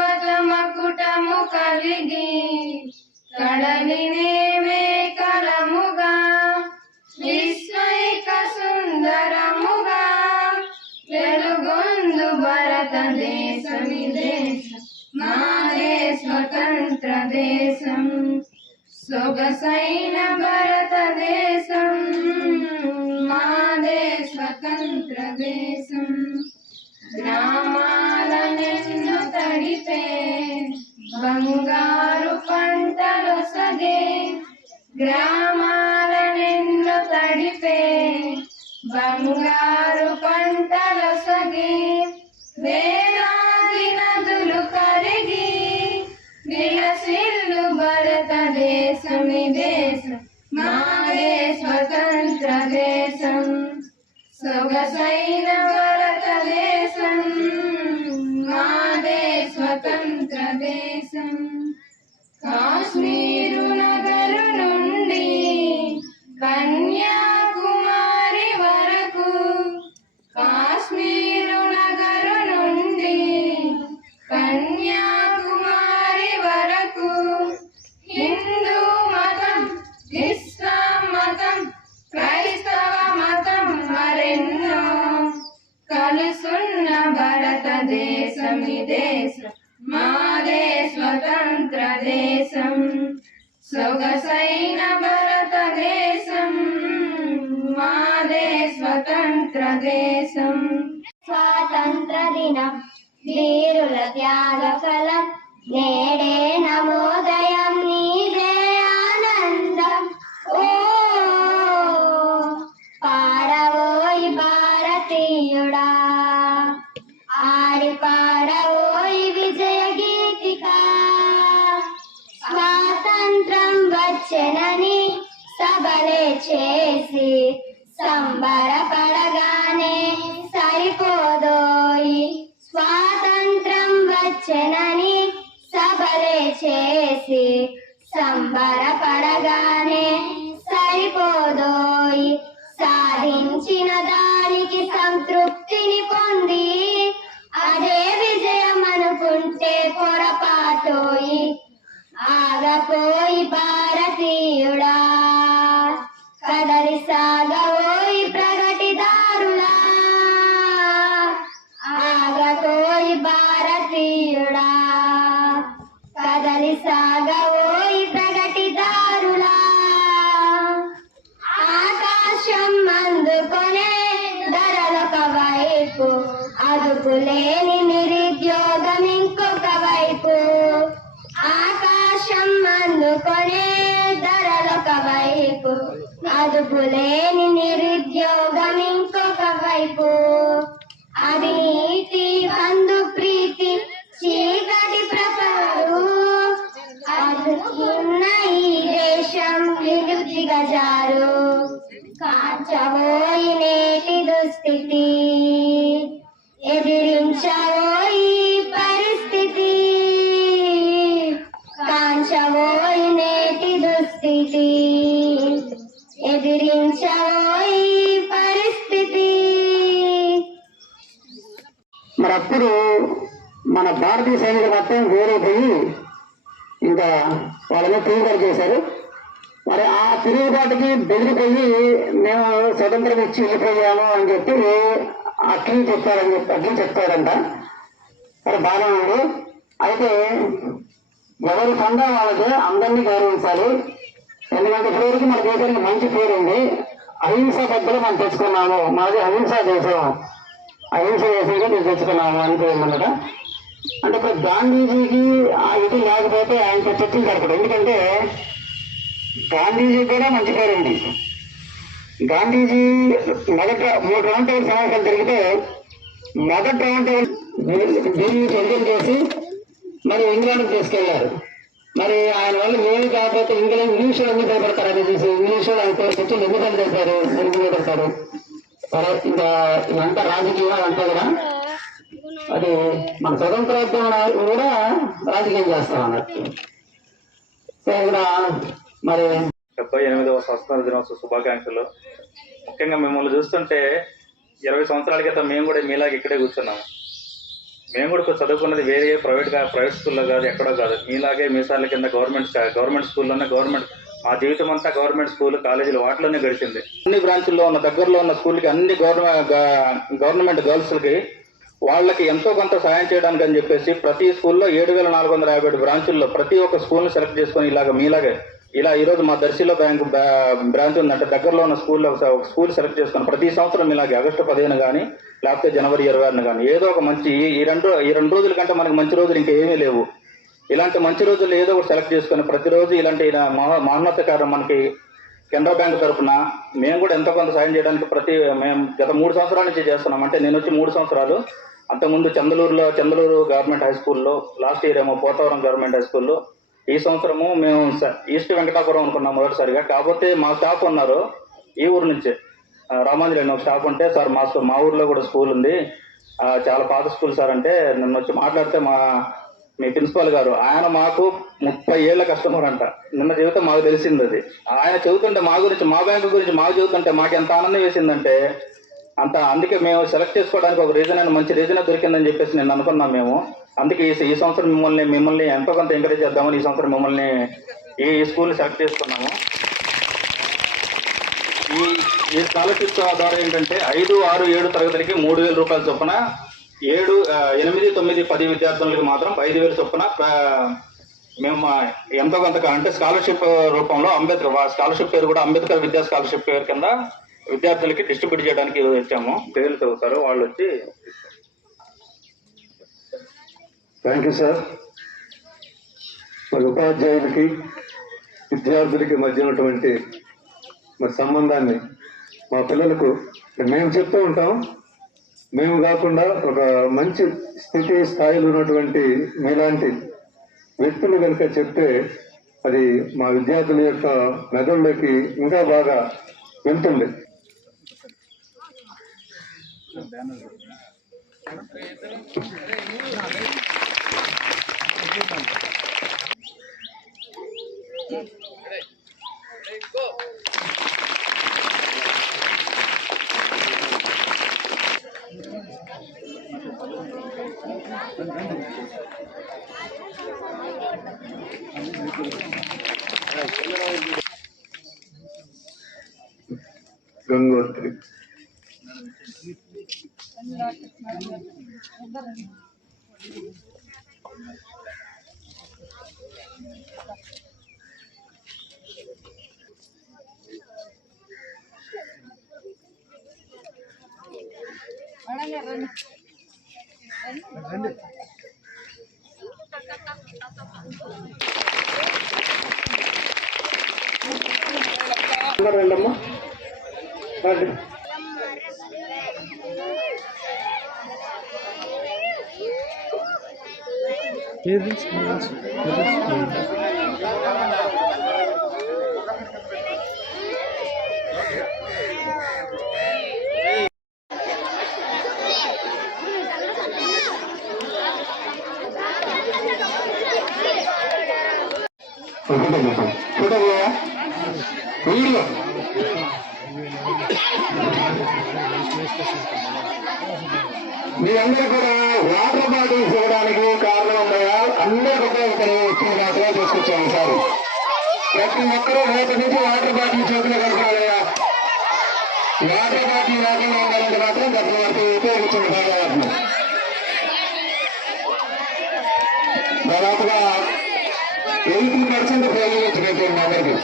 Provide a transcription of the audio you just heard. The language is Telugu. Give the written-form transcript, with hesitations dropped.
పర్వతమకుటము కలిగి కడలినే మేకలముగా విశ్వైక సుందరముగా వెలుగొందు భారతదేశమి దేశం మాదే స్వతంత్ర దేశం సొగసైన భారతదేశం మాదే స్వతంత్ర దేశం గ్రామాలనెన్ను తడిపే బంగారు పంటలు సగే గ్రామాలనెన్ను తడిపే బంగారు పంటలు సగే వేలాది నదులు కరిగి విలసిల్లు భారతదేశమి దేశం మాదే స్వతంత్ర దేశం సొగసైన భారతదేశం మాదే స్వతంత్ర దేశం కాశ్మీరు నగరు నుండి కన్యాకుమారి వరకు కాశ్మీరు నగరు నుండి కన్యాకుమారి వరకు హిందూ మతం ఇస్లాం మతం క్రైస్తవ మతం మరెన్నో కలుసున్న భారతదేశమి దేశం మాదే స్వతంత్ర దేశం సొగసైన భారతదేశం మాదే స్వతంత్ర దేశం స్వాతంత్ర దినం వీరుల త్యాగ ఫలం నేడే నమోదయం నీదే ఆనందం ఓ పాడవోయి భారతీయుడా ఆడి పాడవోయి విజయ గీతిక స్వాతంత్రం వచ్చెనని సభలే చేసి సంబరపడగానే సరిపోదోయి స్వాతంత్రం వచ్చెనని సభలే చేసి సంబరపడగానే సరిపోదోయి సాధించిన దానికి సంతృప్తిని పొంది అదే విజయం అనుకుంటే పొరపాటోయి ఆగపోయి భారతీయుడా కదలి సాగవోయి ప్రగతిదారులా ఆగపోయి భారతీయుడా కదలి సాగవోయి ప్రగతిదారులా ఆకాశం అందుకొనే ధరలొక వైపు అదుపులేని నిరుద్యోగం ఇంకొక వైపు ఆకాశం అందుకొనే ధరలొక వైపు అదుపులేని నిరుద్యోగం ఇంకొక వైపు అవినీతి బంధు ప్రీతి చీకటి ప్రపలు అదుకున్న ఈ దేశం విరుద్ధి గజారు కాచవోయి నేటి దుస్థితి ఎదిరించవోయి పరిస్థితి కాంచవోయి నేటి దుస్థితి ఎదిరించవోయి పరిస్థితి. మరి అప్పుడు మన భారతీయ సైనికులు మొత్తం వేరైపోయి ఇంకా వాళ్ళని తిరుగుబాటు చేశారు. మరి ఆ తిరుగుబాటుకి బెదిరిపోయి మేము స్వతంత్రం ఇచ్చి వెళ్ళిపోయాము అని చెప్పి అట్లీ చెప్తారంట. మరి బాగా ఉంది. అయితే ఎవరి పందా వాళ్ళకి అందరినీ గౌరవించాలి. ఎందుకంటే ఇప్పటివరకు మన దేశానికి మంచి పేరు ఉంది. అహింసా బద్దలు మనం తెచ్చుకున్నాము, మాది అహింసా దేశం, అహింస దేశంగా మేము తెచ్చుకున్నాము అనిపోయిందన్నమాట. అంటే ఇప్పుడు గాంధీజీకి ఆ ఇది లేకపోతే ఆయన చర్చలు జరపడు. ఎందుకంటే గాంధీజీ కూడా మంచి పేరు ఉంది. గాంధీజీ మొదట 3 రౌండ్ టేబుల్ సమావేశాలు జరిగితే మొదటి రౌండ్ టేబుల్ ఢిల్లీకి ఎంజాయ్ చేసి మరి ఇంగ్లాండ్కి తీసుకెళ్లారు. మరి ఆయన వల్ల ఏమి కాకపోతే ఇంగ్లీష్ ఎందుకు భయపడతారు అని చూసి ఇంగ్లీష్ అంటే చర్చలు ఎందుకు చేశారు, ఎందుకు భయపడతారు. సరే ఇంకా ఇదంతా రాజకీయాలు అంతే కదా. అది మన స్వతంత్రోద్యమ నాయకులు కూడా రాజకీయం చేస్తాం అన్నట్టు. సో ఇక్కడ మరి 78వ స్వాతంత్ర దినోత్సవ శుభాకాంక్షలు. ముఖ్యంగా మిమ్మల్ని చూస్తుంటే 20 సంవత్సరాల క్రితం మేము కూడా మీలాగా ఇక్కడే కూర్చున్నాము. మేము కూడా చదువుకున్నది వేరే ప్రైవేట్ స్కూల్లో కాదు, ఎక్కడో కాదు, మీలాగే మీసార్ల కింద గవర్నమెంట్ స్కూల్లోనే మా జీవితం అంతా గవర్నమెంట్ స్కూల్ కాలేజీలు వాటిలోనే గడిచింది. అన్ని బ్రాంచుల్లో ఉన్న దగ్గరలో ఉన్న స్కూల్కి అన్ని గవర్నమెంట్ గర్ల్స్కి వాళ్ళకి ఎంతో కొంత సాయం చేయడానికి అని చెప్పేసి ప్రతి స్కూల్లో 7457 బ్రాంచుల్లో ప్రతి ఒక్క స్కూల్ని సెలెక్ట్ చేసుకొని మీలాగే ఇలా ఈరోజు మా దర్శిలో బ్రాంచ్ ఉందంటే దగ్గరలో ఉన్న స్కూల్లో ఒక స్కూల్ సెలెక్ట్ చేసుకొని ప్రతి సంవత్సరం ఇలాగే ఆగస్టు 15 కానీ లేకపోతే జనవరి 26 కానీ ఏదో ఒక మంచి ఈ రెండు రోజుల కంటే మనకి మంచి రోజులు ఇంకా ఏమీ లేవు. ఇలాంటి మంచి రోజులు ఏదో ఒకటి సెలెక్ట్ చేసుకొని ప్రతిరోజు ఇలాంటి మహోన్నత కార్యం మనకి కెనరా బ్యాంక్ తరఫున మేము కూడా ఎంతో కొంత సాయం చేయడానికి మేము గత 3 సంవత్సరాల నుంచి చేస్తున్నాం. అంటే నేను వచ్చి 3 సంవత్సరాలు, అంతకుముందు చందలూరు గవర్నమెంట్ హై స్కూల్లో, లాస్ట్ ఇయర్ ఏమో పోతవరం గవర్నమెంట్ హై స్కూల్లో, ఈ సంవత్సరము మేము ఈస్ట్ వెంకటాపురం అనుకున్నాం మొదటిసారిగా. కాకపోతే మా స్టాఫ్ ఉన్నారు ఈ ఊరు నుంచే, రామాంజలి ఒక స్టాఫ్ ఉంటే, సార్ మా ఊర్లో కూడా స్కూల్ ఉంది, చాలా పాత స్కూల్ సార్ అంటే నన్ను వచ్చి మాట్లాడితే మీ ప్రిన్సిపాల్ గారు ఆయన మాకు 30 ఏళ్ల కస్టమర్ అంట. నిన్న జీవితం మాకు తెలిసింది. అది ఆయన చదువుతుంటే మా బ్యాంకు గురించి మాకు చదువుతుంటే మాకు ఎంత ఆనందం వేసిందంటే అందుకే మేము సెలెక్ట్ చేసుకోవడానికి ఒక మంచి రీజన్ దొరికిందని చెప్పేసి నేను అనుకున్నాం మేము. అందుకే ఈ సంవత్సరం మిమ్మల్ని ఎంతో కొంత ఎంకరేజ్ చేద్దామని ఈ సంవత్సరం మిమ్మల్ని ఈ స్కూల్ని సెలెక్ట్ చేసుకున్నాము. ఈ స్కాలర్షిప్ ద్వారా ఏంటంటే 5, 6, 7 తరగతులకి 3000 రూపాయల చొప్పున, 7, 8, 9, 10 విద్యార్థులకి మాత్రం 5000 చొప్పున మేము ఎంతో కొంత అంటే స్కాలర్షిప్ రూపంలో స్కాలర్షిప్ పేరు కూడా అంబేద్కర్ విద్యా స్కాలర్షిప్ పేరు కింద విద్యార్థులకి డిస్ట్రిబ్యూట్ చేయడానికి వచ్చాము. పేర్లు చదువుతారు వాళ్ళు వచ్చి. Thank you sir. మరి ఉపాధ్యాయులకి విద్యార్థులకి మధ్య ఉన్నటువంటి సంబంధాన్ని మా పిల్లలకు మేము చెప్తూ ఉంటాం. మేము కాకుండా ఒక మంచి స్థాయిలో ఉన్నటువంటి మీలాంటి వ్యక్తులు కనుక చెప్తే అది మా విద్యార్థుల యొక్క మెదడులోకి ఇంకా బాగా వెళ్తుంది. గంగోత్రి రండమ్మా. వీడియో మీరందరూ కూడా వాటర్ బాటిల్స్ ఇవ్వడానికి కారణం ఉన్నాయా? అందరూ కూడా ఇక్కడ వచ్చిన మాత్రమే తీసుకొచ్చాము సార్. ప్రతి ఒక్కరూ రేపటి నుంచి వాటర్ బాటిల్ చేతిలో కడుతున్నాయా? వాటర్ బాటిల్ లేకుండా ఉండాలంటే మాత్రం గత వరకు ఉపయోగించండి బాగా. దాదాపుగా 80% ఉపయోగించబోతుంది అందరికీ.